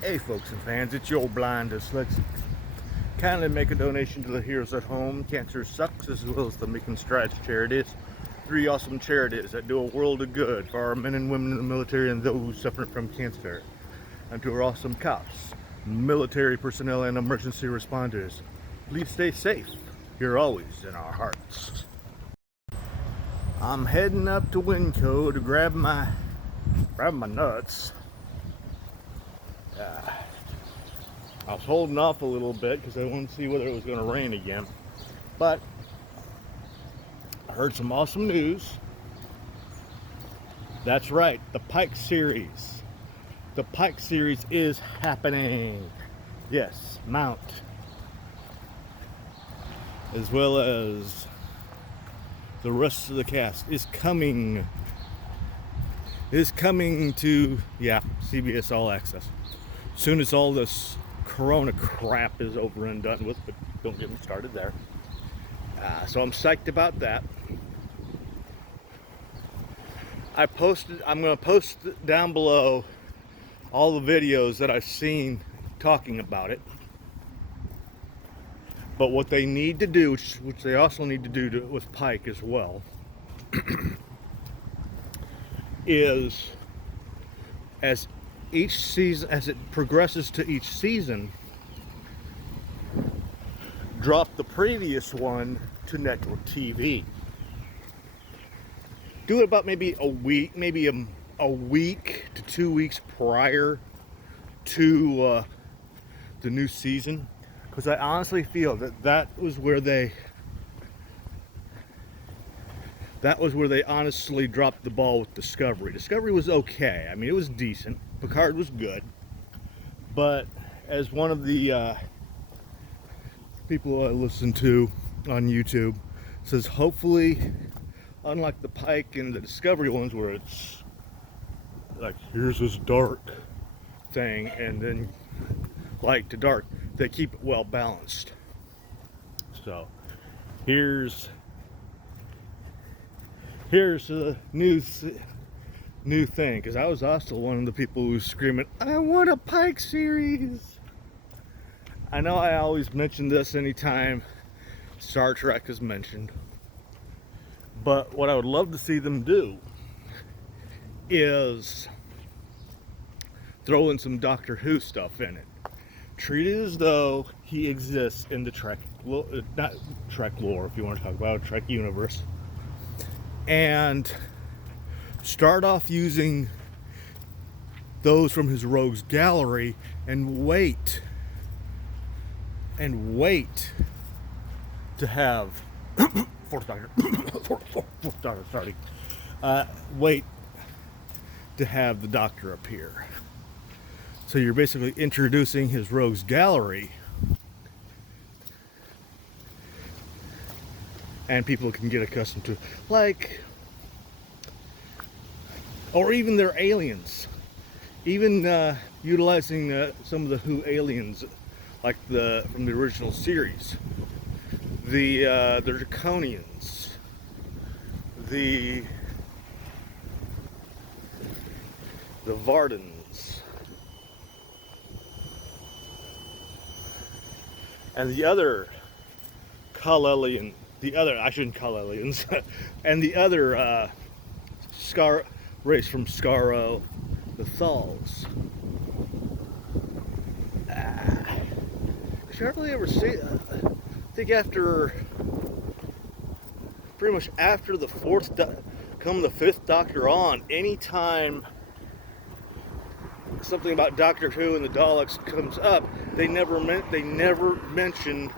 Hey folks and fans, it's your blind Dyslexic. Kindly make a donation to the Heroes at Home, Cancer Sucks, as well as the Making Strides charities. Three awesome charities that do a world of good for our men and women in the military and those suffering from cancer. And to our awesome cops, military personnel, and emergency responders. Please stay safe. You're always in our hearts. I'm heading up to Winco to grab my nuts. I was holding off a little bit because I wanted to see whether it was going to rain again. But I heard some awesome news. That's right, the Pike series. The Pike series is happening. Yes, Mount. As well as the rest of the cast is coming to, CBS All Access. Soon as all this Corona crap is over and done with, but don't get me started there. So I'm psyched about that. I'm going to post down below all the videos that I've seen talking about it. But what they need to do, which they also need to do with Pike as well, is as each season, as it progresses to each season, drop the previous one to network TV. Do it about maybe a week, a week to 2 weeks prior to the new season, because I honestly feel that was where they honestly dropped the ball with Discovery. Discovery was okay. I mean, it was decent. Picard was good. But as one of the people I listen to on YouTube says, hopefully, unlike the Pike and the Discovery ones where it's like, here's this dark thing, and then light to dark, they keep it well balanced. So here's a new thing, because I was also one of the people who was screaming, I want a Pike series. I know I always mention this anytime Star Trek is mentioned, but what I would love to see them do is throw in some Doctor Who stuff in it. Treat it as though he exists in the Trek, not Trek lore, if you want to talk about a Trek universe, and start off using those from his rogues gallery and wait to have fourth doctor starting wait to have the Doctor appear. So you're basically introducing his rogues gallery, and people can get accustomed to, like, or even their aliens, even utilizing some of the Who aliens, like from the original series, the Draconians, the Vardans, and the other Kal-Elian, I shouldn't call aliens, and the other race from Skaro, the Thals. You hardly ever see, I think pretty much after the the fifth Doctor on, anytime something about Doctor Who and the Daleks comes up, they never mention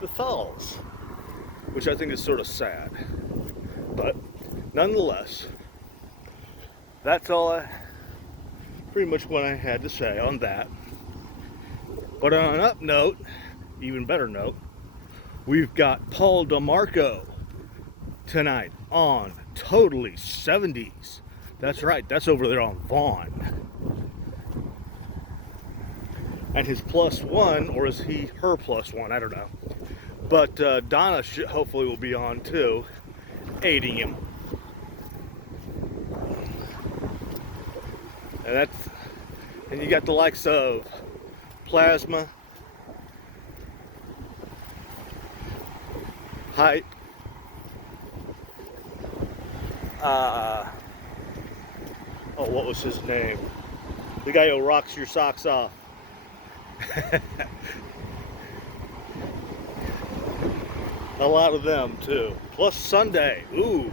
the Thals, which I think is sort of sad. But nonetheless, that's pretty much what I had to say on that. But on an up note, even better note, we've got Paul DeMarco tonight on Totally 70s. That's right, that's over there on Vaughn. And his plus one, or is he her plus one? I don't know. But Donna hopefully will be on too, aiding him. And And you got the likes of Plasma, Hype, what was his name? The guy who rocks your socks off. A lot of them too. Plus Sunday. Ooh,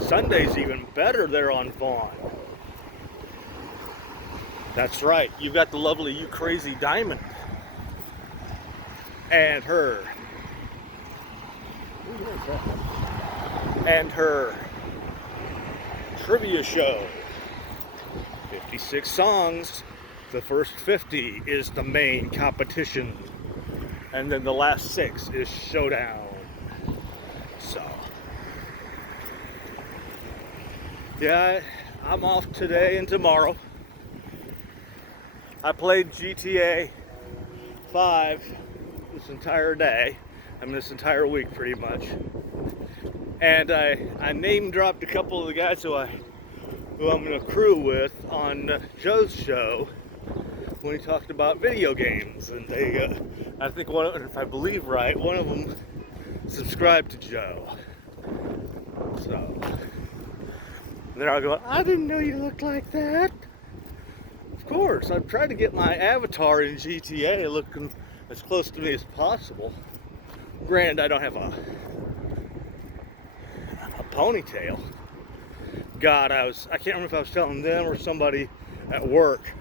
Sunday's even better there on Vaughn. That's right. You've got the lovely You Crazy Diamond and her trivia show. 56 songs. The first 50 is the main competition, and then the last 6 is showdown. So yeah, I'm off today and tomorrow. I played GTA 5 this entire day. This entire week pretty much. And I name dropped a couple of the guys who I'm going to crew with on Joe's show when he talked about video games. And they, I think if I believe right, one of them subscribed to Joe. So they're all going, I didn't know you looked like that. Of course, I've tried to get my avatar in GTA looking as close to me as possible. Granted, I don't have a ponytail. God, I can't remember if I was telling them or somebody at work.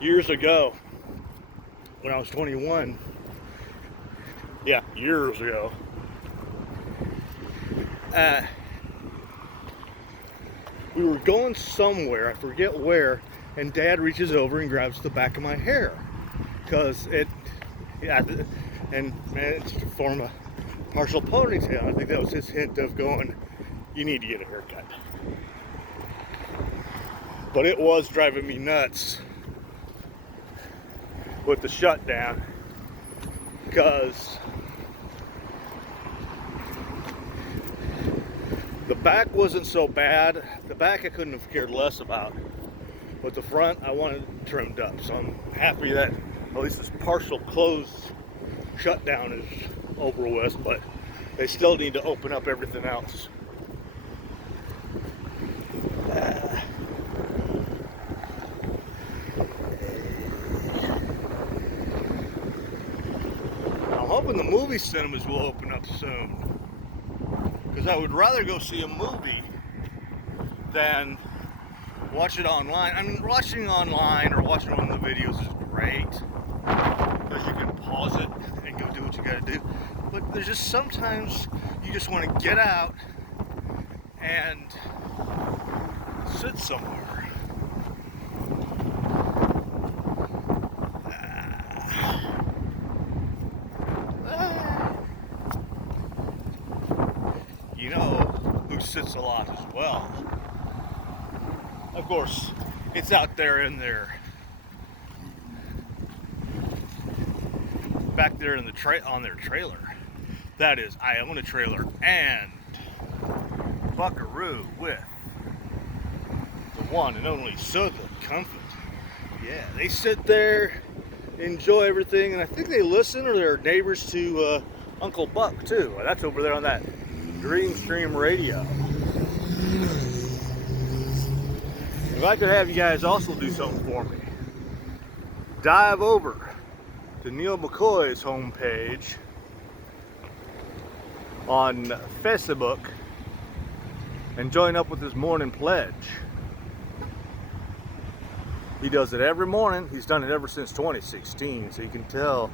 Years ago, when I was 21, yeah, years ago, we were going somewhere, I forget where, and Dad reaches over and grabs the back of my hair because it managed to form a partial ponytail. I think that was his hint of going, you need to get a haircut. But it was driving me nuts with the shutdown because the back wasn't so bad. The back I couldn't have cared less about. But the front I wanted trimmed up. So I'm happy that at least this partial closed shutdown is over with, but they still need to open up everything else. I'm hoping the movie cinemas will open up soon, because I would rather go see a movie than watch it online. I mean, watching online or watching one of the videos is great because you can pause it and go do what you gotta do. But there's just sometimes you just want to get out and sit somewhere. You know who sits a lot as well? Of course, it's out there in their back there in the on their trailer. That is, I own a trailer and buckaroo with the one and only Southern Comfort. Yeah, they sit there, enjoy everything, and I think they listen, or they're neighbors to Uncle Buck too. That's over there on that Dream Stream radio. If I could have you guys also do something for me, dive over to Neil McCoy's homepage on Facebook and join up with his morning pledge. He does it every morning. He's done it ever since 2016, so you can tell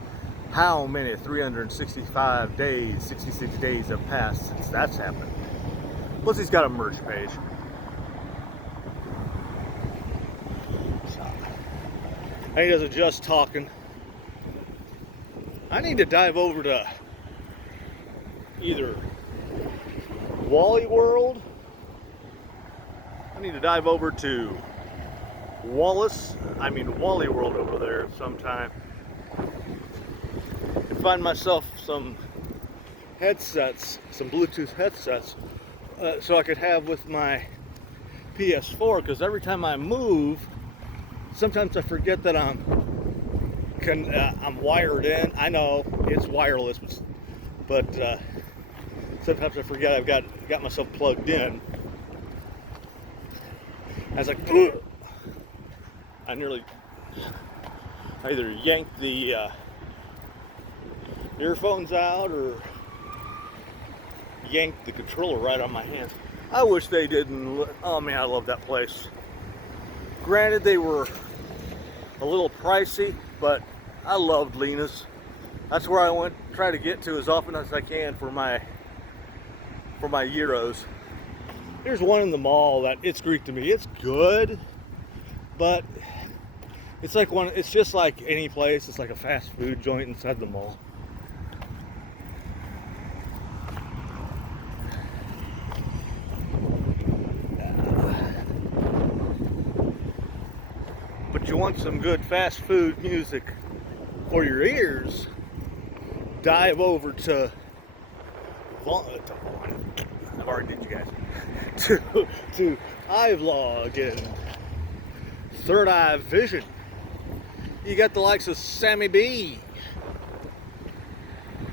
how many 365 days, 66 days have passed since that's happened. Plus he's got a merch page. And he doesn't just talking. I need to dive over to either Wally World. I need to dive over to Wally World over there sometime and find myself some headsets, some Bluetooth headsets, so I could have with my PS4, because every time I move, sometimes I forget that I'm wired in. I know it's wireless, but sometimes I forget I've got myself plugged in. I was like, ugh. I either yanked the earphones out or yanked the controller right on my hands. I wish they didn't. Oh man, I love that place. Granted, they were a little pricey, but I loved Lena's. That's where I try to get to as often as I can for my Euros. There's one in the mall that it's Greek to me. It's good, but it's just like any place. It's like a fast food joint inside the mall. But you want some good fast food music for your ears, dive over to I've already did you guys to iVlog and Third Eye Vision. You got the likes of Sammy B,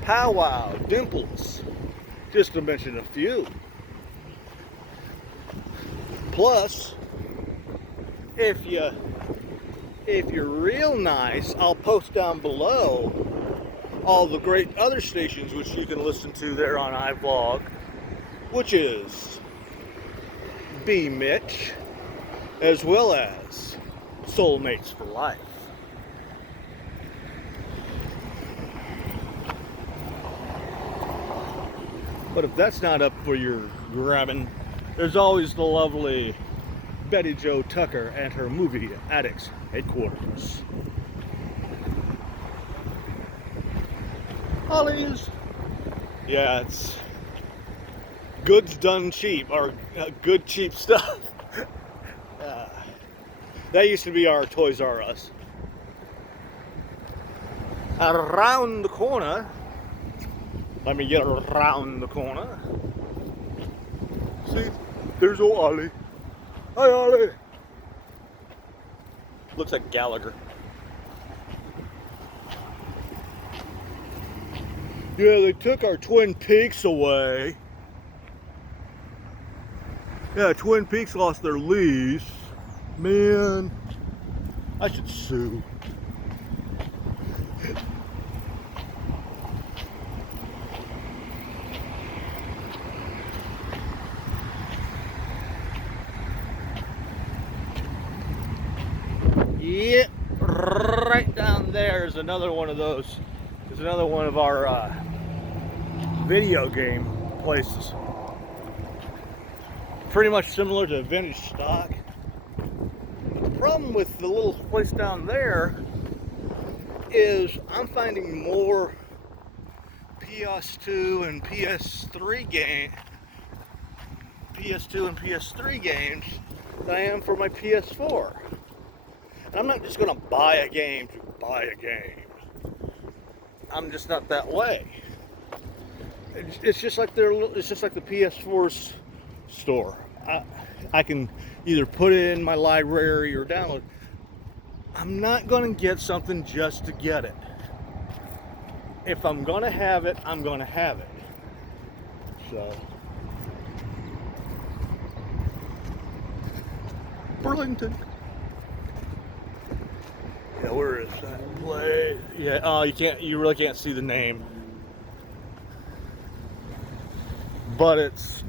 Powwow, Dimples, just to mention a few. Plus, if you're real nice, I'll post down below all the great other stations which you can listen to there on iVlog, which is B Mitch, as well as Soulmates for Life. But if that's not up for your grabbing, there's always the lovely Betty Jo Tucker and her Movie Addicts headquarters. Ollie's. Yeah, it's goods done cheap, or good cheap stuff. That used to be our Toys R Us. Around the corner, let me get around the corner. See, there's old Ollie. Hi, Ollie. Looks like Gallagher. Yeah, they took our Twin Peaks away. Yeah, Twin Peaks lost their lease. Man, I should sue. Yep, right down there is another one of those. There's another one of our video game places. Pretty much similar to vintage stock. But the problem with the little place down there is I'm finding more PS2 and PS3 games than I am for my PS4. And I'm not just gonna buy a game to buy a game. I'm just not that way. It's just like the PS4's store. I can either put it in my library or download. I'm not gonna get something just to get it. If I'm gonna have it, I'm gonna have it. So, Burlington. Yeah, where is that place? Yeah, oh, you really can't see the name. But it's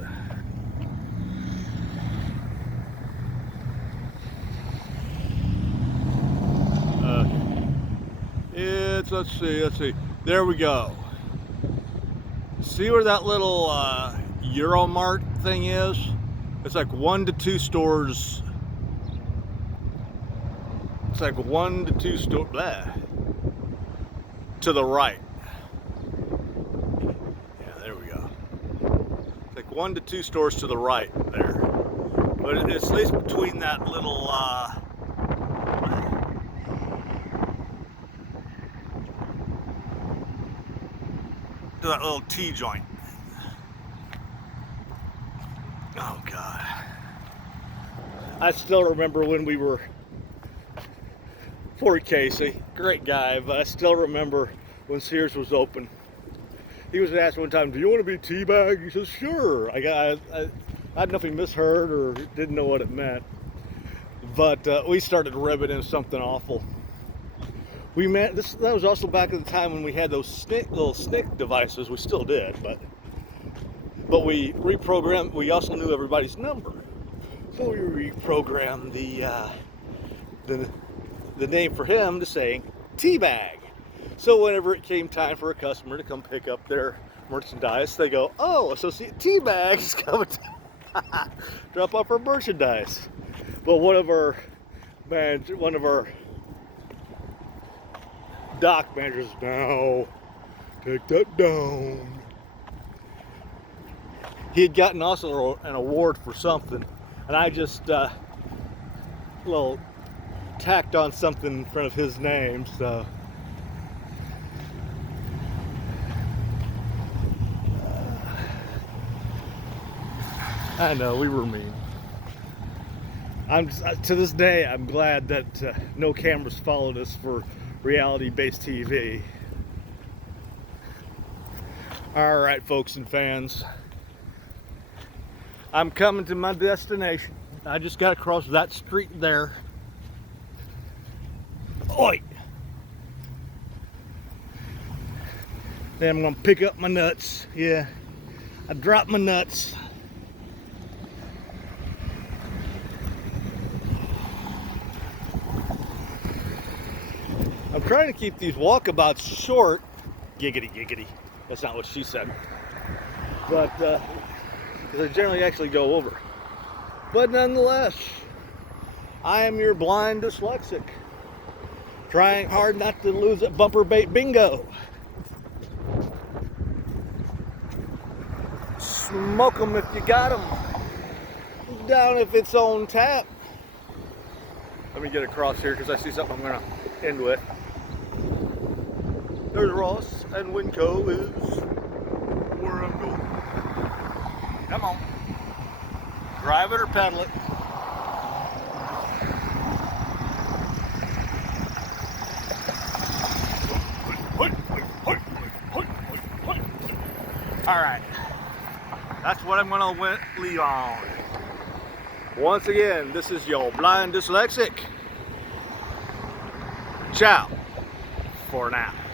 let's see. There we go. See where that little Euromart thing is? It's like 1 to 2 stores. It's like 1 to 2 stores to the right. Yeah, there we go. It's like 1 to 2 stores to the right there. But it's at least between that little that little T joint. Oh God. I still remember when we were, poor Casey, great guy, but I still remember when Sears was open. He was asked one time, "Do you want to be teabagged?" He says, "Sure." I don't know if he misheard or didn't know what it meant, but we started ribbing him something awful. We met. That was also back at the time when we had those little SNCC devices. We still did, but we reprogrammed. We also knew everybody's number, so we reprogrammed the name for him to saying teabag. So whenever it came time for a customer to come pick up their merchandise, they go, "Oh, Associate Teabag is coming to drop off our merchandise." But one of our dock managers, "Now, take that down." He had gotten also an award for something, and I just tacked on something in front of his name, so. I know, we were mean. To this day, I'm glad that no cameras followed us for reality-based TV. All right, folks and fans, I'm coming to my destination. I just got to cross that street there. Oi! Then I'm gonna pick up my nuts. Yeah, I dropped my nuts. I'm trying to keep these walkabouts short. Giggity, giggity. That's not what she said. But they generally actually go over. But nonetheless, I am your blind dyslexic, trying hard not to lose at bumper bait bingo. Smoke 'em if you got 'em. Down if it's on tap. Let me get across here because I see something I'm going to end with. There's Ross, and Winco is where I'm going. Come on. Drive it or pedal it. Alright. That's what I'm going to leave on. Once again, this is your blind dyslexic. Ciao for now.